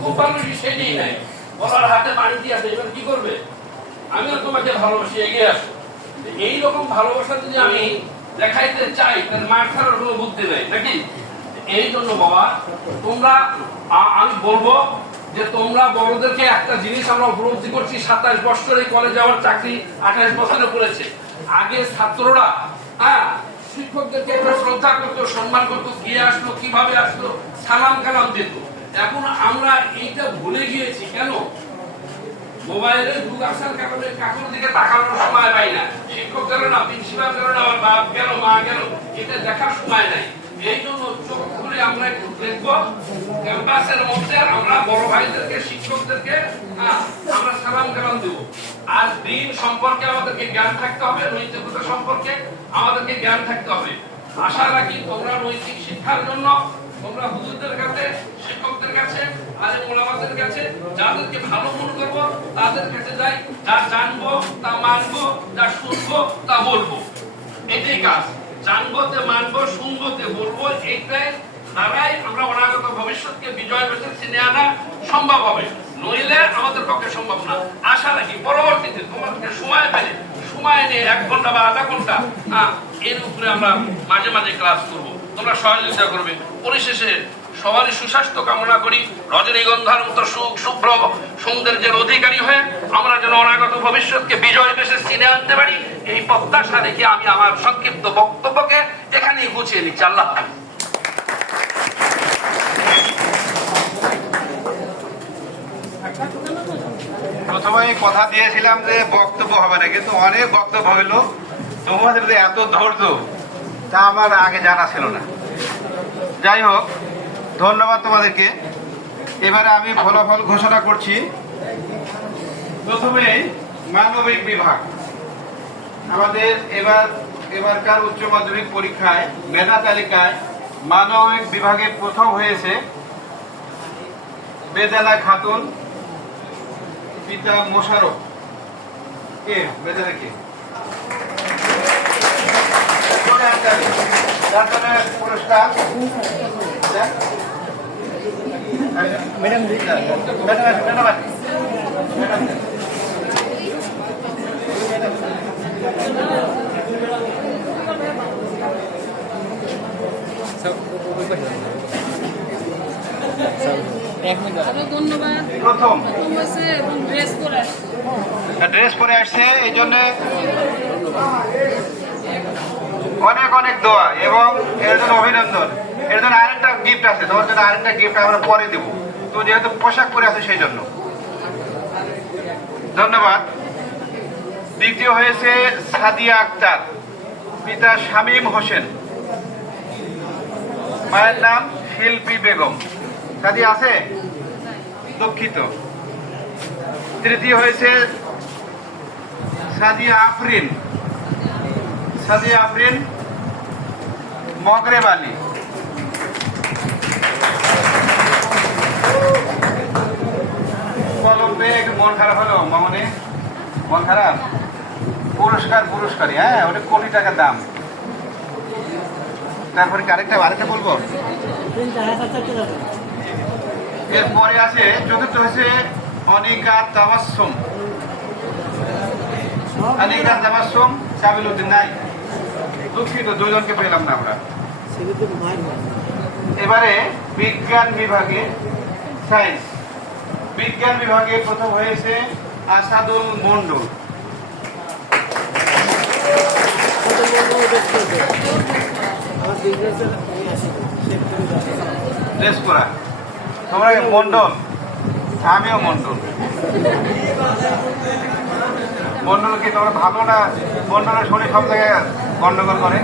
খুব ভালোবাসি সেটাই নাই, বলার হাতে পানি দিয়ে আছে, এবার কি করবে? আমিও তোমাকে ভালোবাসি, এগিয়ে আসো। এইরকম ভালোবাসা যদি আমি দেখাইতে চাই, তাহলে মার ছাড়ার কোনো বুদ্ধি নেই নাকি? এই জন্য বাবা, তোমরা, আমি বলবো যে তোমরা বড়দেরকে একটা জিনিস আমরা উপলব্ধি করছি, 27 বছর এই কলেজে আমার চাকরি, 28 বছরে করেছে। আগে ছাত্ররা শিক্ষকদেরকে একটা শ্রদ্ধা করতো, সম্মান করতো, গিয়ে আসলো, কিভাবে আসলো, সালাম কালাম দিত। এখন আমরা এইটা ভুলে গিয়েছি। কেন? মোবাইলের যুগ আসার কারণে কাকুর দিকে তাকানোর সময় পাই না, শিক্ষক গেল না, প্রিন্সিপাল গেল না, আমার বাপ গেল, মা গেল, এটা দেখার সময় নাই। এই জন্য চোখ খুলে আমরা একটু দেখবো ক্যাম্পাসের মধ্যে আমরা বড় ভাইদেরকে, শিক্ষকদেরকে আমরা সালাম কালাম দেব। আর দিন সম্পর্কে আমাদেরকে জ্ঞান থাকতে হবে, নৈতিকতা সম্পর্কে আমাদেরকে জ্ঞান থাকতে হবে। আশা রাখি তোমরা নৈতিক শিক্ষার জন্য তোমরা হুজুরদের কাছে, শিক্ষকদের কাছে, আলেম ওলামাদের কাছে, যাদেরকে ভালো মনে করবো তাদের কাছে যাই, যা জানবো তা মানবো, যা শুনবো তা বলবো। এটাই কাজ। জানবো তে মানবো, শুনবো তে বলবো, এইটাই দ্বারাই আমরা অনাগত ভবিষ্যৎকে বিজয় বেশে চিনে আনা সম্ভব হবে। নইলে আমাদের পক্ষে সম্ভব না। আশা রাখি পরবর্তীতে তোমাদেরকে সময় পেলে, সময় নিয়ে 1 ঘন্টা বা আধা ঘন্টা এর উপরে আমরা মাঝে মাঝে ক্লাস করবো, তোমরা সহযোগিতা করবে। পরিশেষে সবারই সুস্বাস্থ্য কামনা করি, রজনীগন্ধার মতো সুখ শুভ্র সৌন্দর্যের অধিকারী হয়ে আমরা যেন অনাগত ভবিষ্যৎকে বিজয় বেশে চিনে আনতে পারি, এই প্রত্যাশা রেখে আমি আমার সংক্ষিপ্ত বক্তব্যকে এখানেই গুছিয়ে নিচ্ছি। আল্লাহ প্রথমে কথা দিয়েছিলাম যে বক্তব্য হবে না, কিন্তু অনেক বক্তব্য হইলো। তোমাদের যে এত ধৈর্য, তা আমার আগে জানা ছিল না। যাই হোক, ধন্যবাদ তোমাদেরকে। এবারে আমি ফলাফল ঘোষণা করছি। প্রথমে মানবিক বিভাগ, আমাদের এবারকার উচ্চ মাধ্যমিক পরীক্ষায় মেধা তালিকায় মানবিক বিভাগে প্রথম হয়েছে বেদানা খাতুন, পিতা মোশারফ। কে বেদানা? কে? পুরস্কার প্রথম ড্রেস পরে আসছে, এই জন্য অনেক অনেক দোয়া এবং এর জন্য অভিনন্দন। এর জন্য আরেকটা গিফট আছে, তোমার জন্য আরেকটা গিফট আমরা পরে দেবো। তো যেহেতু পোশাক পরে আছে সেই জন্য ধন্যবাদ। দ্বিতীয় হয়েছে সাদিয়া আক্তার, পিতা শামীম হোসেন, মায়ের নাম শিল্পী বেগম। সাদিয়া আছে? দুঃখিত। তৃতীয় হয়েছে সাদিয়া আফরিন, মগরেব আলী। কলম পেয়ে একটু মন খারাপ হলো মামনি, মন খারাপ। পুরস্কারই, ওটা কোটি টাকার দাম। তারপরে আরেকটা বলবো। এরপরে আছে চতুর্থ হয়েছে অনিকা তাবাসসুম, সাবিল উদ্দিন। নাই, দুঃখিত, দুজনকে পেলাম না আমরা। এবারে বিজ্ঞান বিভাগে, সায়েন্স বিজ্ঞান বিভাগে প্রথম হয়েছে আসাদুল মন্ডল। ড্রেস করা, তোমরা মন্ডল, আমিও মন্ডল। মন্ডল কি তোমরা ভালো না? মন্ডলের শরীর সব জায়গায় গন্ডগোল করে।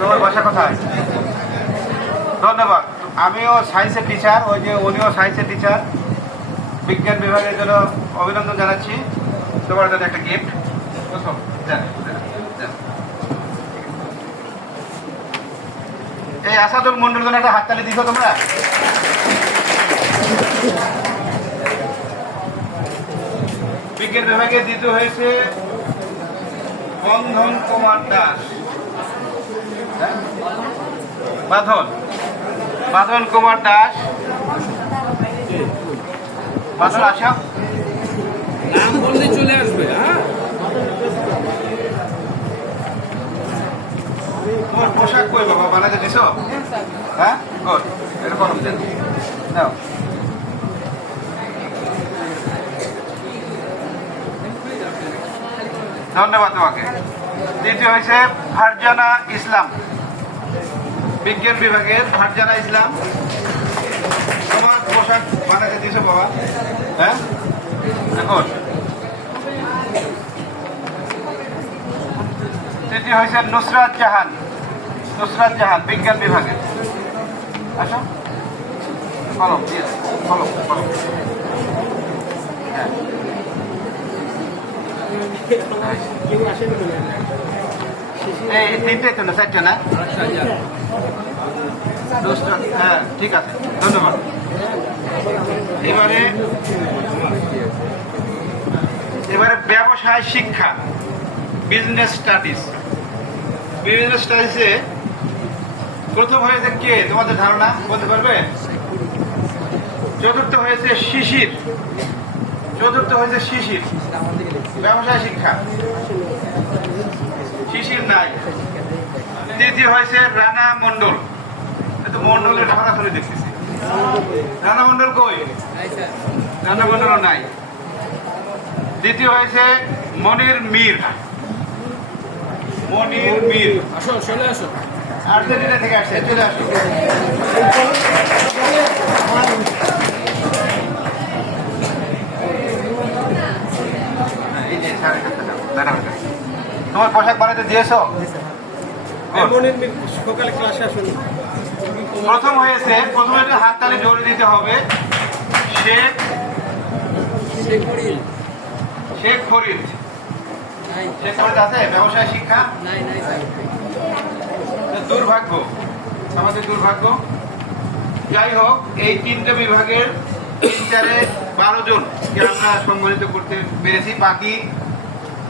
তোমার বাসা কোথায়? ধন্যবাদ। আমিও সায়েন্সের টিচার, ওই যে উনিও সায়েন্সের টিচার। বিজ্ঞান বিভাগের জন্য অভিনন্দন জানাচ্ছি। তোমার জন্য একটা গিফট। এই আসাদুল মন্ডল জন্য একটা হাততালি দিছো তোমরা। বিজ্ঞান বিভাগে দ্বিতীয় হয়েছে বন্ধন কুমার দাস। বাঁধন বাঁধন কুমার দাস। বাঁধন আসো। নাম বললে চলে আসবে। হ্যাঁ, তোমার পোশাক কই বাবা, বানাতে দিছো? হ্যাঁ, গুড। এটা কলম দেন, নাও। ধন্যবাদ তোমাকে। দ্বিতীয় হয়েছে ফারজানা ইসলাম, বিজ্ঞান বিভাগের ফারজানা ইসলাম। তোমার পোশাক বানাতে দিছো বাবা? হ্যাঁ, দেখুন। তৃতীয় হয়েছে নুসরাত জাহান, নুসরাত জাহান বিজ্ঞান বিভাগের। আসো, কলম দিয়ে কলম কলম। হ্যাঁ, এই তিনটে তো না, চারটে না? নুসরাত, হ্যাঁ ঠিক আছে, ধন্যবাদ। এবারে এবারে ব্যবসায় শিক্ষা, বিজনেস স্টাডিজ। বিজনেস স্টাডিজে প্রথম হয়েছে কে, তোমাদের ধারণা বলতে পারবে? চতুর্থ হয়েছে শিশির, চতুর্থ হয়েছে শিশির। ব্যবসায় শিক্ষা শিশির নাই। তৃতীয় হয়েছে রানা মণ্ডল, তো মণ্ডলের সরাসরি দেখতেছি। রানা মণ্ডল কই? রানা মণ্ডল নাই। দ্বিতীয় হয়েছে মনির মীর, মনির মীর। আসো, চলে আসো। আর্জেন্টিনা থেকে আসছে, চলে আসো। এই যে সাড়ে সাতটা দাও, দাঁড়াও। তোমার পোশাক বানাতে দিয়েছো? সকালে ক্লাসে আসুন। প্রথম হয়েছে, প্রথমে একটা হাততালি জোরে দিতে হবে। শেখ শেখ ফরিদ, শেখ ফরিদ আছে ব্যবসায় শিক্ষা। দুর্ভাগ্য, আমাদের দুর্ভাগ্য। যাই হোক, এই তিনটে বিভাগের 12 জনকে আমরা সম্মানিত করতে পেরেছি। বাকি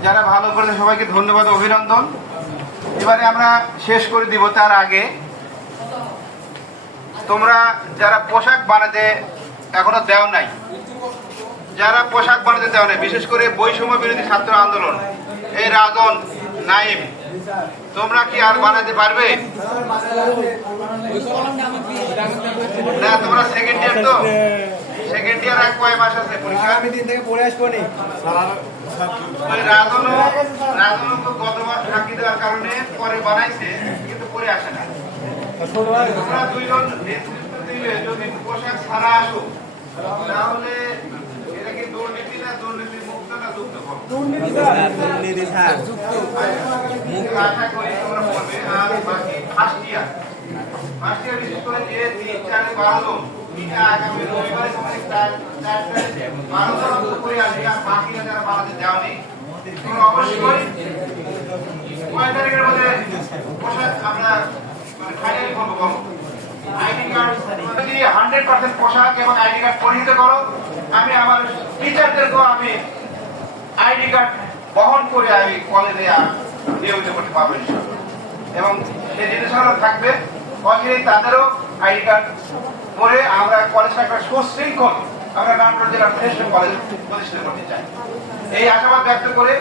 যারা ভালো করেছে সবাইকে ধন্যবাদ, অভিনন্দন। এবারে আমরা শেষ করে দিব, তার আগে তোমরা যারা পোশাক বানাতে এখনো দেও নাই, যারা পোশাক বানাতে দেও নাই, বিশেষ করে বৈষম্য বিরোধী ছাত্র আন্দোলন, এই রাজন, নাইম, তোমরা কি আর বানাতে পারবে? না, তোমরা সেকেন্ড ইয়ার, তো সেকেন্ড ইয়ার আর কয় মাস আছে পরীক্ষা? আমি দিন থেকে পড়ে আসবো নি। ওই রাজনও তো গত মাস ফাঁকি দেওয়ার কারণে পরে বানাইছে, কিন্তু পরে আসে না। তোমরা দুইজন নেতৃত্ব দিলে যদি পোশাক ছাড়া আসো, তাহলে এটা কি দুর্নীতি না, দুর্নীতি মুক্ত না যুক্ত? দুর্নীতি স্যার, দুর্নীতি স্যার। আশা করি তোমরা পড়বে। আর বাকি ফার্স্ট ইয়ার বিশেষ করে যে 3, 4, 12 জন, এটা আগামী রবিবারে তোমাদের 12 জন অন্তত করে আসবে। আর বাকিরা যারা বানাতে দেওয়া নেই, তোমরা অবশ্যই 9 তারিখের মধ্যে পোশাক আমরা ফাইনালি করবো। আইডি কার্ড যদি 100% পোশাক এবং আইডি কার্ড পরিহিত করো, আমি আমার টিচারদেরকেও আমি আইডি কার্ড বহন করে আমি কলেজে নিয়মিত করতে পারবো এবং সেই জিনিসগুলো থাকবে। অচিরেই তাদেরও আইডি কার্ড করে আমরা কলেজটা একটা সুশৃঙ্খল, আমরা নাটোর জেলার শ্রেষ্ঠ কলেজ প্রতিষ্ঠা করতে চাই, এই আশাবাদ ব্যক্ত করে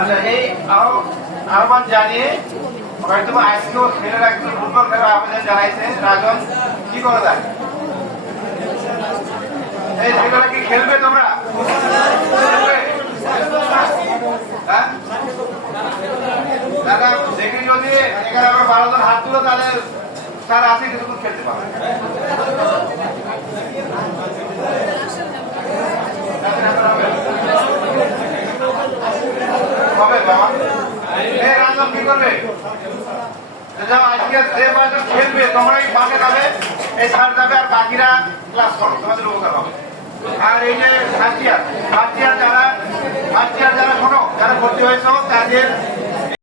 আচ্ছা, এই আহ্বান জানিয়ে হয়তো আজকেও ছেলেরা একটু ফুটবল খেলার আবেদন জানাইছে। রাজন, কি করা যায়? এই ছেলেরা কি খেলবে? তোমরা হ্যাঁ দাদা দেখি, যদি 11-12 জন হাত তুলো, তাহলে স্যার আছে কিছুক্ষণ খেলতে পারবে। হবে বাবা। এই রাজন কি করবে? আজকে যে কয়েকজন খেলবে, তোমরা এই ফাঁকে যাবে, এই স্যার যাবে, আর বাকিরা ক্লাস করো, তোমাদের উপকার হবে। আর এই যে ফার্স্ট ইয়ার যারা শোনো, যারা ভর্তি হয়েছ, তাদের